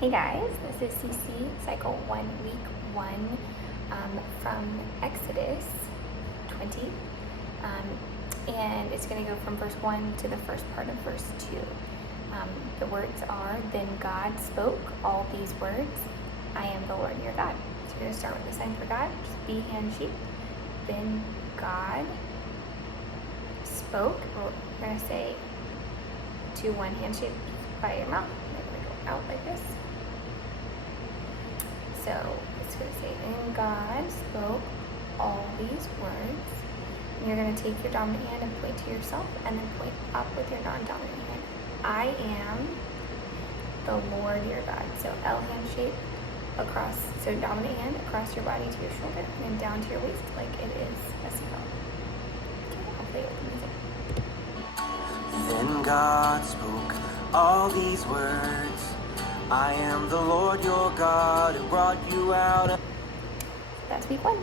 Hey guys, this is CC Cycle 1, Week 1 from Exodus 20. And it's going to go from verse 1 to the first part of verse 2. The words are, Then God spoke all these words, I am the Lord your God. So we're going to start with the sign for God, just B hand shape. Then God spoke. We're going to say to one hand shape by your mouth. They're going to go out like this. So it's going to say, and God spoke all these words. And you're going to take your dominant hand and point to yourself, and then point up with your non-dominant hand. I am the Lord your God. So L hand shape across, so dominant hand across your body to your shoulder, and then down to your waist like it is a seatbelt. Okay, I'll play with the music. Then God spoke all these words. I am the Lord your God who brought you out. That's week 1.